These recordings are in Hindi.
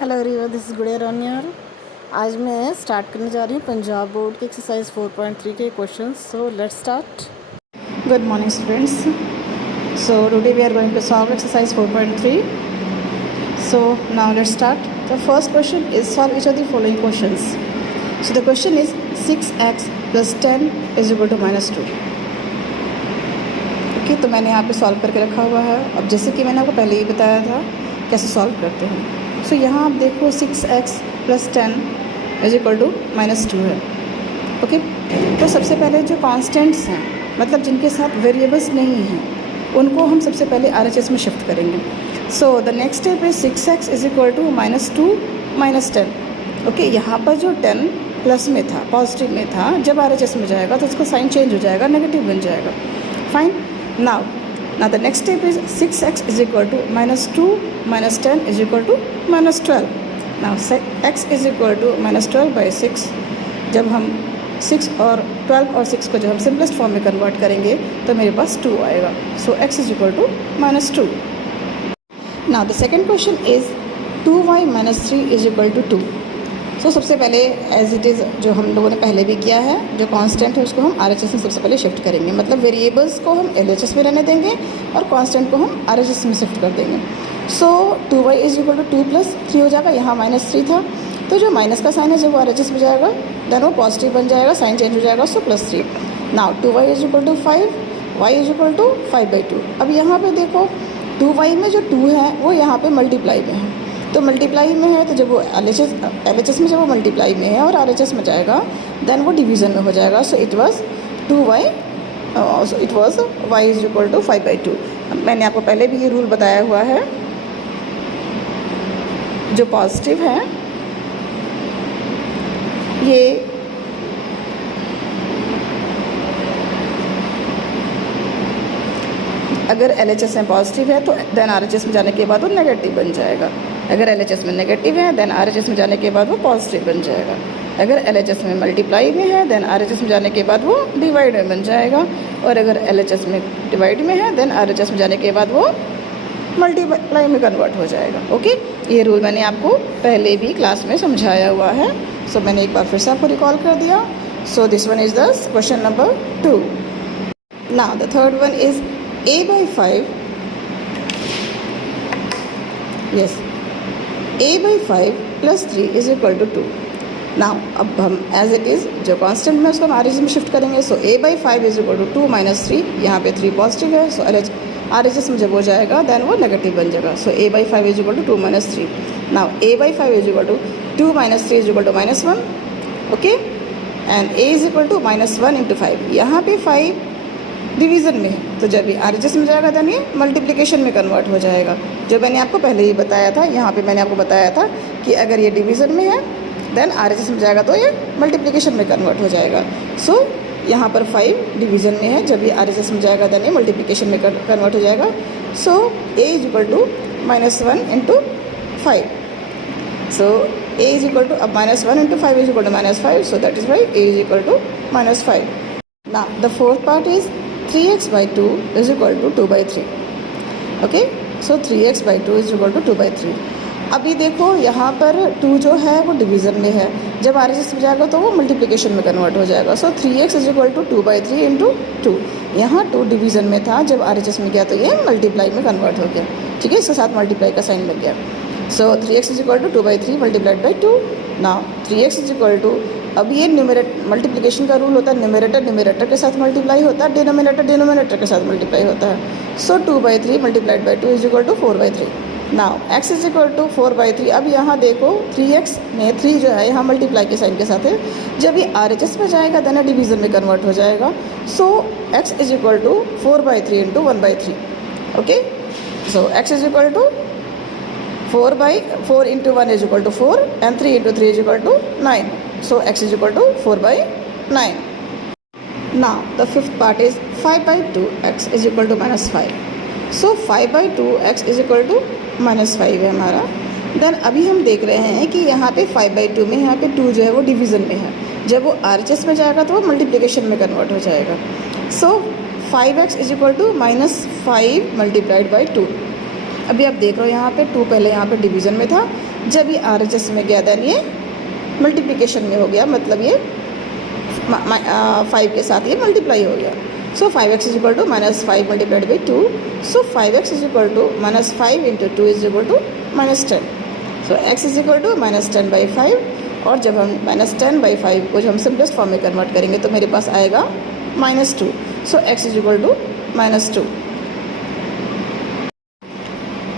हेलो एवरीवन, दिस इज़ गुड़िया रनियर। आज मैं स्टार्ट करने जा रही हूँ पंजाब बोर्ड के एक्सरसाइज 4.3 के questions. So let's start. Good morning students. So today we are going to solve exercise 4.3. So now let's start. The first question is solve each of the following questions. So the question is 6x + 10 = -2. Okay, तो मैंने यहाँ पे सॉल्व करके रखा हुआ है. अब जैसे कि मैंने आपको पहले ही बताया था कैसे सॉल्व करते हैं. सो यहाँ आप देखो 6x + 10 = -2 है. ओके, तो सबसे पहले जो कांस्टेंट्स हैं, मतलब जिनके साथ वेरिएबल्स नहीं हैं, उनको हम सबसे पहले RHS में शिफ्ट करेंगे. सो the next step is 6x = -2 - 10. Okay, यहाँ पर जो 10 प्लस में था, पॉजिटिव में था, जब RHS में जाएगा तो उसका साइन चेंज हो जाएगा, नेगेटिव बन जाएगा. Fine. Now the next step is 6x = -2 - 10 = -12. Now x = -12/6. जब हम 6 और 12 और 6 को जब हम सिंपलेस्ट फॉर्म में कन्वर्ट करेंगे तो मेरे पास 2 आएगा. सो x = -2. Now the second question is 2y - 3 = 2. सो सबसे पहले एज इट इज़ जो हम लोगों ने पहले भी किया है, जो कांस्टेंट है उसको हम RHS में सबसे पहले शिफ्ट करेंगे. मतलब वेरिएबल्स को हम LHS में रहने देंगे और कांस्टेंट को हम RHS में शिफ्ट कर देंगे. सो 2y = 2 + 3 हो जाएगा. यहाँ -3 था, तो जो माइनस का साइन है जब वो RHS में जाएगा देन वो पॉजिटिव बन जाएगा, साइन चेंज हो जाएगा. सो +3. Now 2y = 5, y = 5/2. अब यहाँ पे देखो 2y में जो 2 है वो यहाँ पे मल्टीप्लाई में है, तो मल्टीप्लाई में है, तो जब वो LHS में जब वो मल्टीप्लाई में है और RHS में जाएगा देन वो डिवीज़न में हो जाएगा. So it was 2y, it was y = 5/2. मैंने आपको पहले भी ये रूल बताया हुआ है. जो पॉजिटिव है ये अगर LHS में पॉजिटिव है तो देन RHS में जाने के बाद वो नेगेटिव बन जाएगा. अगर LHS में नेगेटिव है देन RHS में जाने के बाद वो पॉजिटिव बन जाएगा. अगर LHS में मल्टीप्लाई में है देन RHS में जाने के बाद वो डिवाइड में बन जाएगा. और अगर LHS में डिवाइड में है देन RHS में जाने के बाद वो मल्टीप्लाई में कन्वर्ट हो जाएगा. ओके, ये रूल मैंने आपको पहले भी क्लास में समझाया हुआ है. सो मैंने एक बार फिर से आपको रिकॉल कर दिया. So this one is the question number 2. Now the third one is a/5. Yes, a/5 + 3 = 2. Now अब हम एज इट इज़ जो कांस्टेंट में उसको हम RHS में शिफ्ट करेंगे. सो a/5 = 2 - 3. यहाँ पे 3 पॉजिटिव है, सो RHS में जब हो जाएगा देन वो नेगेटिव बन जाएगा. सो a/5 = 2 - 3. Now a/5 = 2 - 3 = -1. Okay, and a = -1 × 5. यहाँ पे 5 डिवीज़न में है, तो जब ये RHS में जाएगा देन ये मल्टीप्लिकेशन में कन्वर्ट हो जाएगा. जो मैंने आपको पहले ही बताया था, यहाँ पे मैंने आपको बताया था कि अगर ये डिवीज़न में है देन RHS में जाएगा तो ये मल्टीप्लिकेशन में कन्वर्ट हो जाएगा. सो यहाँ पर 5 डिवीज़न में है, जब ये RHS में जाएगा देन ये मल्टीप्लिकेशन में कन्वर्ट हो जाएगा. सो a = -1 × 5. सो a = अब -1 × 5 = -5. सो that is why a = -5. Now the fourth part is 3x/2 = 2/3. Okay, so 3x/2 = 2/3. अभी देखो यहाँ पर 2 जो है वो डिवीज़न में है, जब RHS में जाएगा तो वो मल्टीप्लिकेशन में कन्वर्ट हो जाएगा. So 3x = 2/3 × 2. यहाँ 2 डिवीज़न में था, जब RHS में गया तो ये मल्टीप्लाई में कन्वर्ट हो गया. ठीक है, इसके साथ मल्टीप्लाई का साइन लग गया. सो 3x = 2/3 × 2. नाउ 3x = अब ये मल्टीप्लिकेशन का रूल होता है, न्यूमरेटर के साथ मल्टीप्लाई होता है, डिनोमिनेटर के साथ मल्टीप्लाई होता है. सो 2/3 × 2 = 4/3. Now x = 4/3. अब यहाँ देखो 3x में 3 जो है यहाँ मल्टीप्लाई के साइन के साथ है, जब ये RHS में जाएगा देन डिवीज़न में कन्वर्ट हो जाएगा. सो x = 4/3 × 1/3. Okay, so x = 4 × 1 = 4 and 3 × 3 = 9. So x = 4/9. Now the fifth part is 5/2 x = -5. So 5/2 x = -5 है हमारा. देन अभी हम देख रहे हैं कि यहाँ पे 5/2 में यहाँ पे 2 जो है वो डिवीज़न में है, जब वो RHS में जाएगा तो वो मल्टीप्लिकेशन में कन्वर्ट हो जाएगा. सो 5x = -5 × 2. अभी आप देख रहे हो यहाँ पे 2 पहले यहाँ पे डिवीज़न में था, जब ये RHS में गया देन ये मल्टीप्लिकेशन में हो गया, मतलब ये 5 के साथ ये मल्टीप्लाई हो गया। So 5x is equal to -5 multiplied by 2। So 5x is equal to -5 into 2 is equal to -10। So x is equal to -10/5, और जब हम -10/5 को जब हम सिंपलेस्ट फॉर्म में कन्वर्ट करेंगे तो मेरे पास आएगा -2। So x is equal to -2।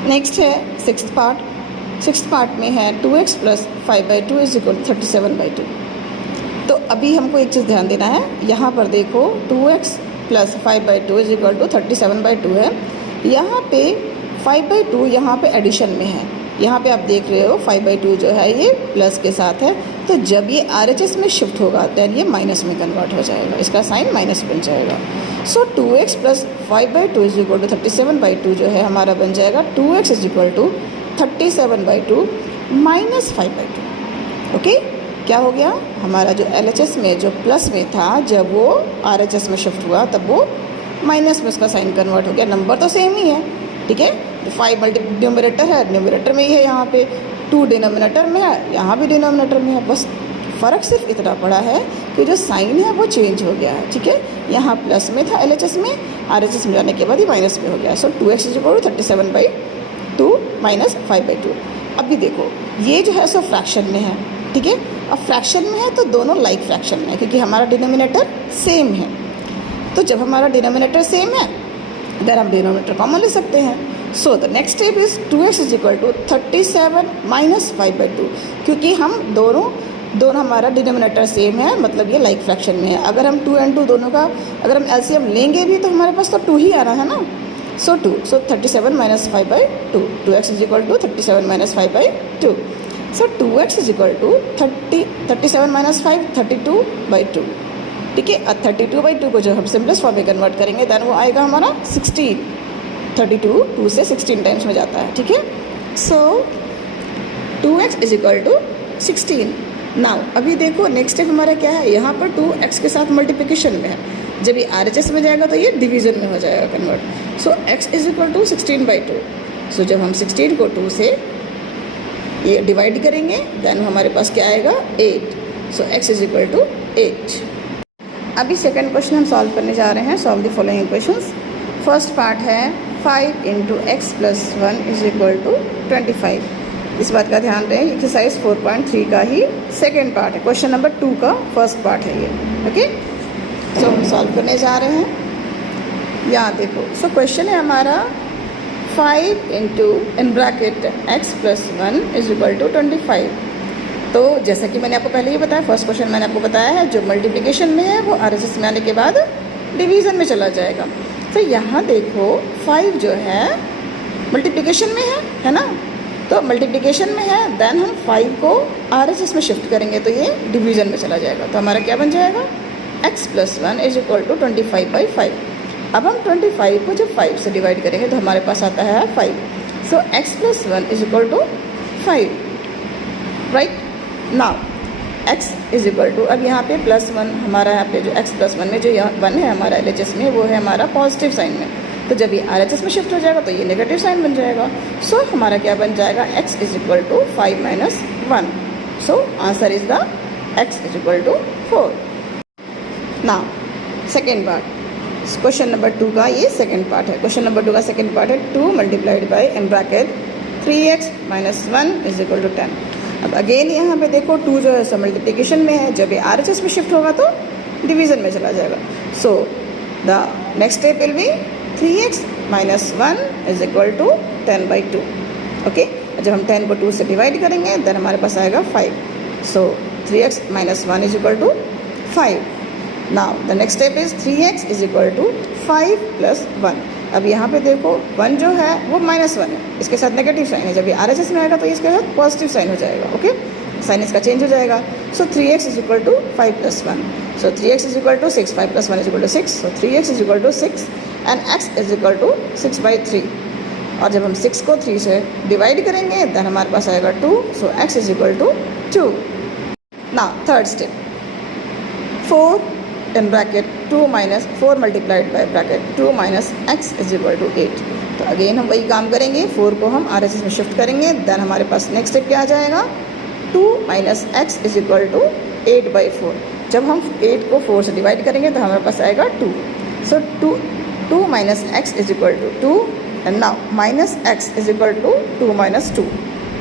Next है सिक्स्थ पार्ट में है 2x plus 5/2 is equal to 37/2। तो अभी हमको एक चीज़ ध्यान देना है, यहाँ पर देखो 2x plus 5/2 is equal to 37/2 है। यहाँ पे 5/2 यहाँ पे एडिशन में है, यहाँ पे आप देख रहे हो 5/2 जो है ये प्लस के साथ है। तो जब ये RHS में शिफ्ट होगा दैन ये माइनस में कन्वर्ट हो जाएगा, इसका साइन माइनस बन जाएगा। So 2x plus 5/2 is equal to 37/2 जो है हमारा बन जाएगा 2x is equal to 37/2 minus 5/2। Okay, क्या हो गया हमारा जो LHS में जो प्लस में था, जब वो RHS में शिफ्ट हुआ तब वो माइनस में उसका साइन कन्वर्ट हो गया। नंबर तो सेम ही है, ठीक है। तो 5 न्यूमरेटर है, न्यूमरेटर में ही है, यहाँ पे 2 डिनोमिनेटर में है, यहाँ भी डिनोमिनेटर में है। बस फ़र्क सिर्फ इतना पड़ा है कि जो साइन है वो चेंज हो गया है, ठीक है। यहाँ प्लस में था LHS में, RHS में जाने के बाद ही माइनस में हो गया। So 2x is equal to 37/2 minus 5/2। अभी देखो ये जो है सो फ्रैक्शन में है, ठीक है। अब फ्रैक्शन में है तो दोनों लाइक फ्रैक्शन में है, क्योंकि हमारा डिनोमिनेटर सेम है। तो जब हमारा डिनोमिनेटर सेम है अगर हम डिनोमिनेटर कॉमन ले सकते हैं। So the next step is 2x is equal to 37 minus 5/2, क्योंकि हम दोनों हमारा डिनोमिनेटर सेम है, मतलब ये लाइक फ्रैक्शन में है। अगर हम 2 and 2 दोनों का अगर हम LCM लेंगे भी तो हमारे पास तो 2 ही आ रहा है ना। So 2, so 37 minus 5/2, 2x is equal to 37 minus 5/2। So 2x is equal to 37 minus 5 32/2, ठीक है। 32/2 को जब हम सिंपलेस्ट फॉर्म में कन्वर्ट करेंगे दैन वो आएगा हमारा 16। 32 2 से 16 टाइम्स में जाता है, ठीक है। So 2x is equal to 16। Now अभी देखो नेक्स्ट स्टेप हमारा क्या है, यहाँ पर 2x के साथ मल्टीप्लिकेशन में है, जब ये RHS में जाएगा तो ये डिवीज़न में हो जाएगा convert. So x is equal to 16/2। सो जब हम 16 को 2 से ये डिवाइड करेंगे दैन हमारे पास क्या आएगा 8। सो x इज इक्वल टू 8। अभी सेकंड क्वेश्चन हम सॉल्व करने जा रहे हैं। Solve the following questions. First part है 5 into x plus 1 is equal to 25। इस बात का ध्यान रहे, एक्सरसाइज 4.3 का ही सेकेंड पार्ट है, क्वेश्चन नंबर 2 का फर्स्ट पार्ट है ये, ओके। सो हम सॉल्व करने जा रहे हैं। यहाँ देखो, सो क्वेश्चन है हमारा 5 into in bracket x plus 1 is equal to 25। तो जैसा कि मैंने आपको पहले ही बताया, फर्स्ट क्वेश्चन मैंने आपको बताया है जो मल्टीप्लिकेशन में है वो RHS में आने के बाद डिवीज़न में चला जाएगा। तो यहाँ देखो 5 जो है मल्टीप्लिकेशन में है ना। तो मल्टीप्लिकेशन में है देन हम 5 को RHS में शिफ्ट करेंगे तो ये डिवीज़न में चला जाएगा। तो हमारा क्या बन जाएगा x plus 1 is equal to 25/5। अब हम 25 को जब 5 से डिवाइड करेंगे तो हमारे पास आता है 5। So x plus 1 is equal to 5, right. Now x is equal to, अब यहाँ पे +1 हमारा, यहाँ पे जो x प्लस 1 में जो 1 है हमारा LHS में वो है हमारा पॉजिटिव साइन में। तो जब ये RHS में शिफ्ट हो जाएगा तो ये नेगेटिव साइन बन जाएगा। सो हमारा क्या बन जाएगा x is equal to 5 minus 1। So answer is the x is equal to 4। Now second part, question number 2 का ये सेकेंड पार्ट है। क्वेश्चन नंबर 2 का सेकेंड पार्ट है 2 multiplied by in bracket 3x minus 1 is equal to 10। अब अगेन यहाँ पे देखो 2 जो है मल्टीप्लिकेशन में है, जब ये RHS में शिफ्ट होगा तो डिवीज़न में चला जाएगा। So the next step will be 3x minus 1 is equal to 10/2, okay. जब हम 10 को 2 से डिवाइड करेंगे देन हमारे पास आएगा 5। So 3x minus 1 is equal to 5। Now the next step is 3x is equal to 5 plus 1। अब यहाँ पे देखो 1 जो है वो -1 है, इसके साथ नेगेटिव साइन है। जब ये RHS में आएगा तो इसके साथ पॉजिटिव साइन हो जाएगा, ओके। साइन इसका चेंज हो जाएगा। So 3x is equal to 5 plus 1। So 3x is equal to 6, 5 plus 1 is equal to 6। So 3x is equal to 6 and x is equal to 6/3। और जब हम 6 को 3 से डिवाइड करेंगे देन हमारे पास आएगा 2। So x is equal to 2। Now third step 4 in bracket 2 minus 4 multiplied by bracket 2 minus x is equal to 8. तो अगेन हम वही काम करेंगे, 4 को हम आर एच एस में शिफ्ट करेंगे. देन हमारे पास नेक्स्ट स्टेप क्या आ जाएगा, 2 minus x is equal to 8/4. जब हम 8 को 4 से डिवाइड करेंगे तो हमारे पास आएगा 2. So 2 minus x is equal to 2 and now minus x is equal to 2 minus 2.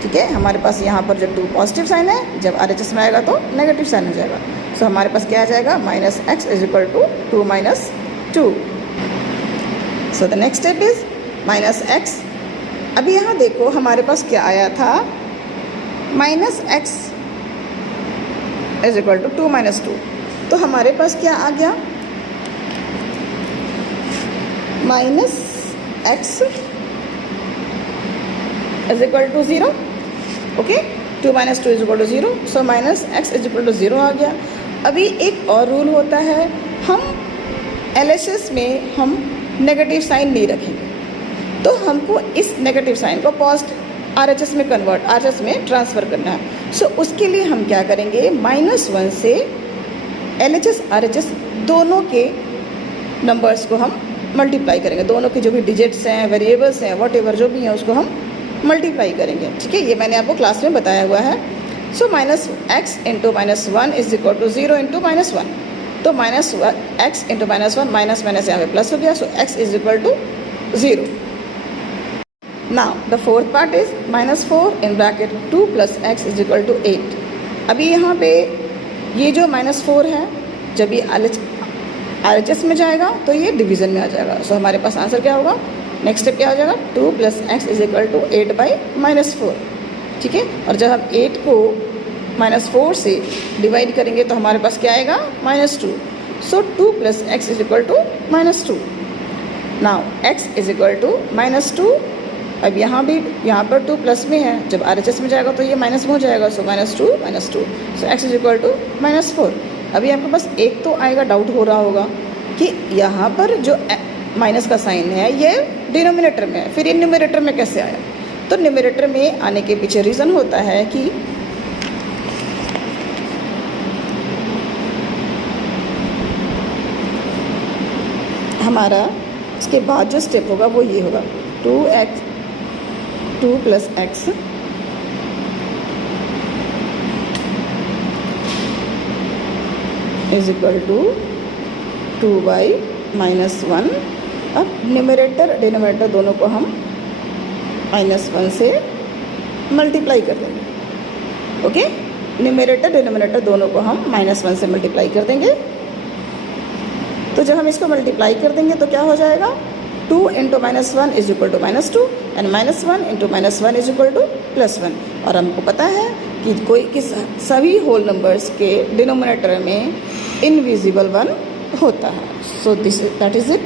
ठीक है, हमारे पास यहाँ पर जो 2 पॉजिटिव साइन है, जब आर एच एस में आएगा तो नेगेटिव साइन हो जाएगा. सो हमारे पास क्या आ जाएगा, minus x is equal to 2 minus 2. So the next step is minus x. अभी यहाँ देखो हमारे पास क्या आया था, minus x is equal to 2 minus 2. तो हमारे पास क्या आ गया, minus x is equal to 0. Okay, 2 minus 2 is equal to 0. So minus x is equal to 0 आ गया. अभी एक और रूल होता है, हम LHS में हम नेगेटिव साइन नहीं रखेंगे, तो हमको इस नेगेटिव साइन को पॉजिटिव RHS में कन्वर्ट, RHS में ट्रांसफ़र करना है. सो उसके लिए हम क्या करेंगे, -1 से LHS RHS दोनों के नंबर्स को हम मल्टीप्लाई करेंगे. दोनों के जो भी डिजिट्स हैं, वेरिएबल्स हैं, वॉट एवर जो भी हैं, उसको हम मल्टीप्लाई करेंगे. ठीक है, ये मैंने आपको क्लास में बताया हुआ है. So minus x into -1 is equal to 0 into -1. तो minus x into -1, minus minus यहाँ पे प्लस हो गया. So x is equal to 0. Now the fourth part is -4 in bracket 2 plus x is equal to 8. अभी यहाँ पे ये जो -4 है, जब ये RHS में जाएगा तो ये डिवीज़न में आ जाएगा. सो हमारे पास आंसर क्या होगा, नेक्स्ट स्टेप क्या हो जाएगा, 2 plus x is equal to 8/-4. ठीक है, और जब हम 8 को -4 से डिवाइड करेंगे तो हमारे पास क्या आएगा, -2. So 2 plus x is equal to -2. Now x is equal to -2. अब यहाँ पर 2 प्लस में है, जब RHS में जाएगा तो ये माइनस में हो जाएगा. सो -2. सो एक्स इज इक्वल टू -4. अभी आपके पास एक तो आएगा, डाउट हो रहा होगा कि यहाँ पर जो माइनस का साइन है ये डिनोमिनेटर में है, फिर ये न्यूमरेटर में कैसे आया. तो न्यूमरेटर में आने के पीछे रीज़न होता है कि हमारा इसके बाद जो स्टेप होगा वो ये होगा, 2 plus x is equal to 2/-1. अब न्यूमरेटर डिनोमिनेटर दोनों को हम -1 से मल्टीप्लाई कर देंगे. ओके, न्यूमरेटर डिनोमिनेटर दोनों को हम -1 से मल्टीप्लाई कर देंगे. तो जब हम इसको मल्टीप्लाई कर देंगे तो क्या हो जाएगा, 2 into -1 is equal to -2 and -1 into -1 is equal to +1. और हमको पता है कि सभी होल नंबर्स के डिनोमिनेटर में इनविजिबल 1 होता है. So that is it.